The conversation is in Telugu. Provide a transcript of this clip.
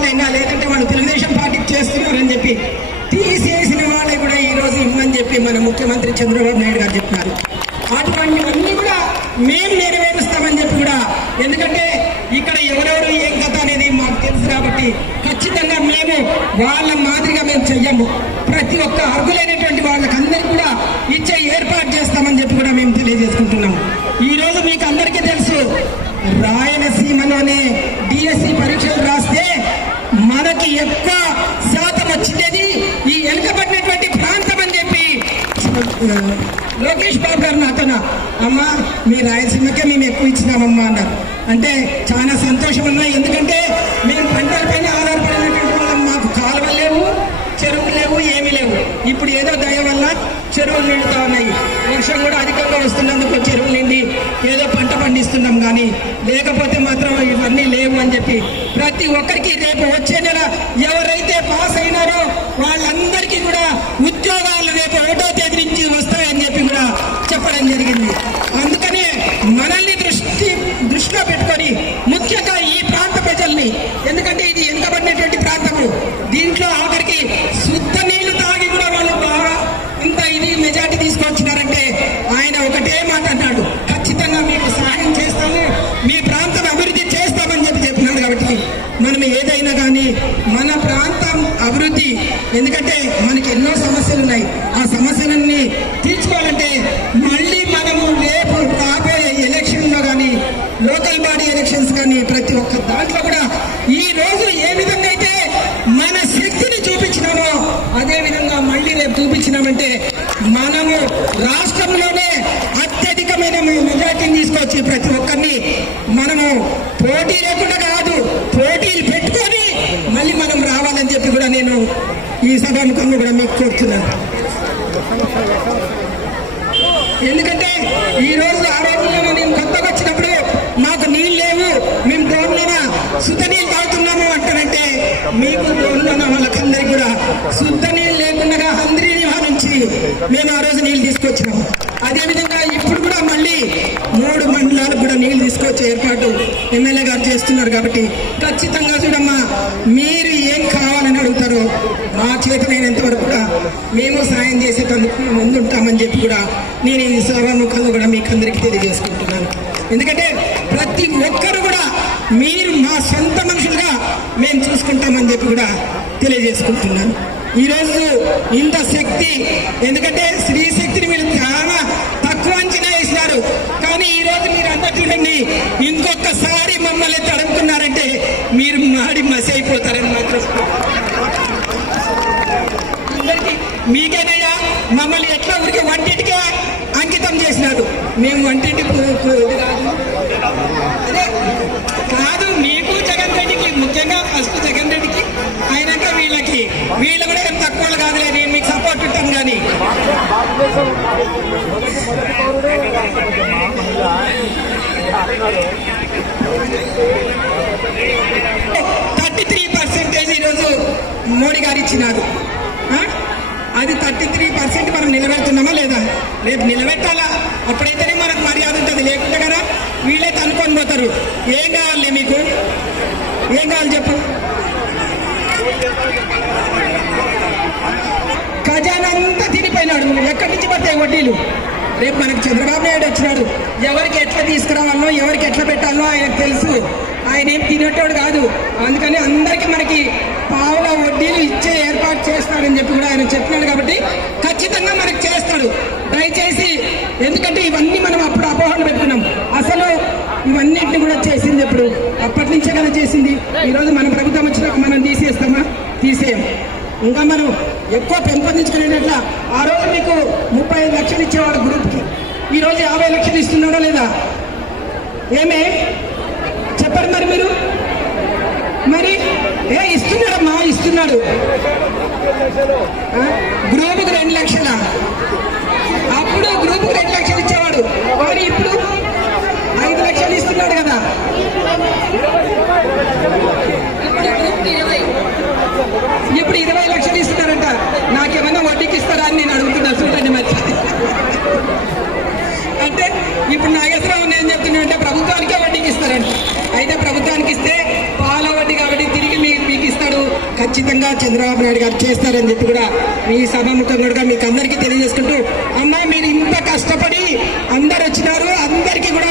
వాళ్ళైనా లేదంటే వాళ్ళు తెలుగుదేశం పార్టీకి చేస్తున్నారని చెప్పి తీసేసిన వాళ్ళే కూడా ఈరోజు ఇమ్మని చెప్పి మన ముఖ్యమంత్రి చంద్రబాబు నాయుడు గారు చెప్పినారు. అటువంటివన్నీ కూడా మేము నెరవేరుస్తామని చెప్పి కూడా, ఎందుకంటే ఇక్కడ ఎవరెవరు ఏం కథ అనేది మాకు తెలుసు కాబట్టి ఖచ్చితంగా మేము వాళ్ళ మాదిరిగా మేము చెయ్యము. ప్రతి ఒక్క అర్హులైనటువంటి వాళ్ళకందరికీ కూడా ఇచ్చే ఏర్పాటు చేస్తామని చెప్పి కూడా మేము తెలియజేసుకుంటున్నాము. ఈరోజు మీకు అందరికీ తెలుసు, రాయలసీమలోనే డిఎస్సి పరీక్షలు రాస్తే మనకి ఎక్కువ శాతం వచ్చింది ఈ వెనుకబడినటువంటి ప్రాంతం అని చెప్పి లోకేష్ బాబు గారు నాతో, అమ్మా మీ రాయలసీమకే మేము ఎక్కువ ఇచ్చినామమ్మా అన్నారు. అంటే చాలా సంతోషం ఉన్నాయి. ఎందుకంటే మేము పంటలపైన ఆధారపడినటువంటి వాళ్ళం. మాకు కాలువలు లేవు, చెరువులు లేవు, ఏమీ లేవు. ఇప్పుడు ఏదో దయ వల్ల చెరువులు నిండుతా ఉన్నాయి. వర్షం కూడా అధికంగా వస్తున్నందుకు చెరువులు నిండి ఏదో పంట పండిస్తున్నాం. కానీ లేకపోతే మాత్రం ఇవన్నీ లేవు అని చెప్పి ప్రతి ఒక్కరికి రేపు వచ్చే నెల ఎవరైతే పాస్ అయినారో వాళ్ళందరికీ కూడా ఉద్యోగాలు రేపు 1వ తేదీ నుంచి వస్తాయని చెప్పి కూడా చెప్పడం జరిగింది. అందుకనే మనల్ని దృష్టిలో పెట్టుకొని ముఖ్యంగా ఈ ప్రాంత ప్రజల్ని, ఎందుకంటే ఇది వెనుకబడినటువంటి ప్రాంతము, దీంట్లో ఆఖరికి శుద్ధ నీళ్లు తాగి కూడా వాళ్ళు బాగా ఇంత ఇది మెజార్టీ తీసుకొచ్చినారంటే ఆయన ఒకటే మాట అన్నాడు, ఖచ్చితంగా మీకు సహాయం చేస్తాము, మీ ప్రాంతం అభివృద్ధి చేస్తామని చెప్పి చెప్పినాడు. కాబట్టి మనం ఏదైనా కానీ మన ప్రాంతం అభివృద్ధి, ఎందుకంటే మనకి ఎన్నో సమస్యలు ఉన్నాయి. ఆ సమస్యలన్నీ తీర్చుకోవాలంటే మళ్ళీ మనము రేపు రాబోయే ఎలక్షన్లో కానీ లోకల్ బాడీ ఎలక్షన్స్ కానీ ప్రతి ఒక్క దాంట్లో కూడా ఈ రోజు ఏ విధంగా అయితే మన శక్తిని చూపించినామో అదే విధంగా మళ్ళీ రేపు చూపించినామంటే మనము రాష్ట్రంలోనే అత్యధికమైన మెజార్టీని తీసుకొచ్చి ప్రతి ఒక్కరిని మనము పోటీ లేకుండా కాదు, పోటీలు పెట్టుకొని మళ్ళీ మనం రావాలని చెప్పి కూడా నేను ఈ సభాముఖంగా కూడా మీకు కోరుతున్నాను. ఎందుకంటే ఈ రోజు ఆ రోజుల్లో నేను కొత్తగా వచ్చినప్పుడు మాకు నీళ్ళు లేవు, మేము దోమలోన శుద్ధ నీళ్ళు తాగుతున్నాము అంటారంటే మీకు దోమలోన వాళ్ళకందరికీ కూడా శుద్ధ నీళ్ళు లేకుండా హంద్రీనివా నుంచి మేము ఆ రోజు నీళ్ళు తీసుకొచ్చినాము. అదేవిధంగా ఇప్పుడు కూడా మళ్ళీ 3 మండలాలకు కూడా నీళ్ళు తీసుకొచ్చే ఏర్పాటు ఎమ్మెల్యే గారు చేస్తున్నారు. కాబట్టి ఖచ్చితంగా చూడమ్మా, మీరు ఏం కావాలని అడుగుతారో మా చేతనైనంత వరకు కూడా మేము సాయం చేసేటందుకు ముందుంటామని చెప్పి కూడా నేను ఈ సభాముఖంగా కూడా మీకు అందరికీ తెలియజేసుకుంటున్నాను. ఎందుకంటే ప్రతి ఒక్కరు కూడా మీరు మా సొంత మనుషులుగా మేము చూసుకుంటామని చెప్పి కూడా తెలియజేసుకుంటున్నాను. ఈరోజు ఇంత శక్తి, ఎందుకంటే స్త్రీ శక్తిని మీరు చాలా తక్కువ అంచనా వేసినారు. కానీ ఈరోజు మీరు అంతా చూడండి, ఇంకొకసారి మమ్మల్ని తడుముకున్నారంటే మీరు మాడి మసి అయిపోతారని మాత్రం అందరికీ మీకేనయ్యా. మమ్మల్ని ఎట్లా ఊరికి వంటింటికే అంకితం చేసినారు. మేము వంటింటి అదే కాదు, మీకు జగన్ రెడ్డికి, ముఖ్యంగా ఫస్ట్ జగన్ రెడ్డికి అయినాక వీళ్ళు కూడా ఏం తక్కువ కాదులే, నేను మీకు సపోర్ట్ ఉంటాను. కానీ 33% ఈరోజు మోడీ గారు ఇచ్చినారు. అది 33% మనం నిలబెడుతున్నామా లేదా? రేపు నిలబెట్టాలా, అప్పుడైతేనే మనకు మర్యాద ఉంటుంది. లేకుంటే కదా వీళ్ళే తనుకొని పోతారు. ఏం కావాలి మీకు, ఏం కావాలి చెప్పు? ఖజానంతా తినిపోయినాడు. ఎక్కడి నుంచి పడతాయి వడ్డీలు? రేపు మనకు చంద్రబాబు నాయుడు వచ్చినాడు, ఎవరికి ఎట్లా తీసుకురావాలో ఎవరికి ఎట్లా పెట్టాలో ఆయనకు తెలుసు. ఆయన ఏం తినేటోడు కాదు. అందుకని అందరికీ మనకి పావుల వడ్డీలు ఇచ్చే ఏర్పాటు చేస్తాడని చెప్పి కూడా ఆయన చెప్పినాడు. కాబట్టి ఖచ్చితంగా మనకు చేస్తాడు. దయచేసి, ఎందుకంటే ఇవన్నీ మనం అప్పుడు అపోహలు పెట్టుకున్నాం. అసలు ఇవన్నిటిని కూడా చేసింది ఎప్పుడు? అప్పటి నుంచే కదా చేసింది. ఈరోజు మన ప్రభుత్వం వచ్చినాక మనం తీసేస్తామా? తీసేయం. ఇంకా మనం ఎక్కువ పెంపొందించుకునేట్లా ఆ రోజు మీకు 35 లక్షలు ఇచ్చేవాడు గ్రూప్కి, ఈరోజు 50 లక్షలు ఇస్తున్నాడా లేదా? ఏమే చెప్పండి మరి మీరు. మరి ఇస్తున్నాడమ్మా, ఇస్తున్నాడు. గ్రూపుకి 2 లక్షలా? అప్పుడు గ్రూపుకి 2 లక్షలు ఇచ్చేవాడు. మరి ఇప్పుడు 5 లక్షలు ఇస్తున్నాడు కదా. ఇప్పుడు 20 లక్షలు ఇస్తున్నారంట. నాకేమైనా వడ్డీకి ఇస్తారా అని నేను అడుగుతున్నా. చూడండి మరి. అంటే ఇప్పుడు నాగేశ్వరరావు నేను చెప్తున్నా అంటే ప్రభుత్వానికే వడ్డీకి ఇస్తారంట. అయితే ప్రభుత్వానికి ఇస్తే పాల వడ్డీ కాబట్టి తిరిగి మీకు ఖచ్చితంగా చంద్రబాబు నాయుడు గారు చేస్తారని చెప్పి కూడా మీ సభాముఖంగా మీకు అందరికీ తెలియజేసుకుంటూ, అమ్మ మీరు ఇంత కష్టపడి అందరు వచ్చినారు, అందరికీ కూడా